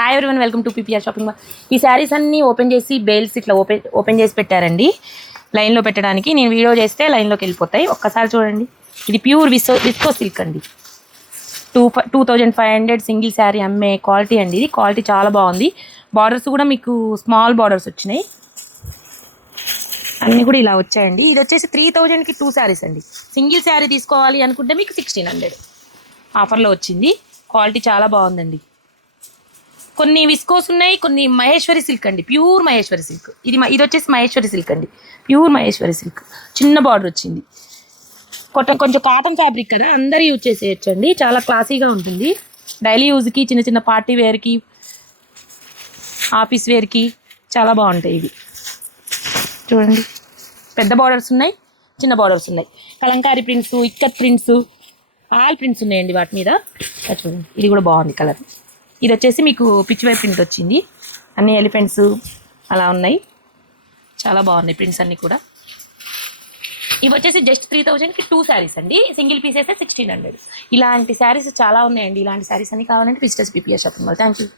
Hi everyone, welcome to PPR shopping mall. ఈ శారీస్ అన్నీ open చేసి బేల్స్ ఇట్లా ఓపెన్ చేసి పెట్టారండి లైన్లో పెట్టడానికి. నేను వీడియో చేస్తే లైన్లోకి వెళ్ళిపోతాయి. ఒక్కసారి చూడండి, ఇది ప్యూర్ విస్కో సిల్క్ అండి. 2500 సింగిల్ శారీ అమ్మే క్వాలిటీ అండి. ఇది క్వాలిటీ చాలా బాగుంది. బార్డర్స్ కూడా మీకు స్మాల్ బార్డర్స్ వచ్చినాయి, అన్నీ కూడా ఇలా వచ్చాయండి. ఇది వచ్చేసి 3000కి 2 శారీస్ అండి. సింగిల్ శారీ తీసుకోవాలి అనుకుంటే మీకు 1600 ఆఫర్లో వచ్చింది. క్వాలిటీ చాలా బాగుందండి. కొన్ని విస్కోస్ ఉన్నాయి, కొన్ని మహేశ్వరి సిల్క్ అండి, ప్యూర్ మహేశ్వరి సిల్క్. ఇది వచ్చేసి మహేశ్వరి సిల్క్ అండి, ప్యూర్ మహేశ్వరి సిల్క్. చిన్న బార్డర్ వచ్చింది. కొంచెం కాటన్ ఫ్యాబ్రిక్ కదా, అందరూ యూజ్ చేసేయచ్చండి. చాలా క్లాసీగా ఉంటుంది. డైలీ యూజ్కి, చిన్న చిన్న పార్టీ వేర్కి, ఆఫీస్ వేర్కి చాలా బాగుంటాయి ఇవి. చూడండి, పెద్ద బార్డర్స్ ఉన్నాయి, చిన్న బార్డర్స్ ఉన్నాయి. Kalamkari prints, ikat prints, all prints ఉన్నాయండి వాటి మీద. చూడండి, ఇది కూడా బాగుంది కలర్. ఇది వచ్చేసి మీకు పిచ్ వై ప్రింట్ వచ్చింది. అన్ని ఎలిఫెంట్స్ అలా ఉన్నాయి, చాలా బాగున్నాయి ప్రింట్స్ అన్నీ కూడా. ఇవి వచ్చేసి జస్ట్ 3000కి 2 శారీస్ అండి. సింగిల్ పీస్ అయితే 1600. ఇలాంటి శారీస్ చాలా ఉన్నాయండి. ఇలాంటి శారీస్ అన్ని కావాలంటే visitors PPR shopping mall. Thank you.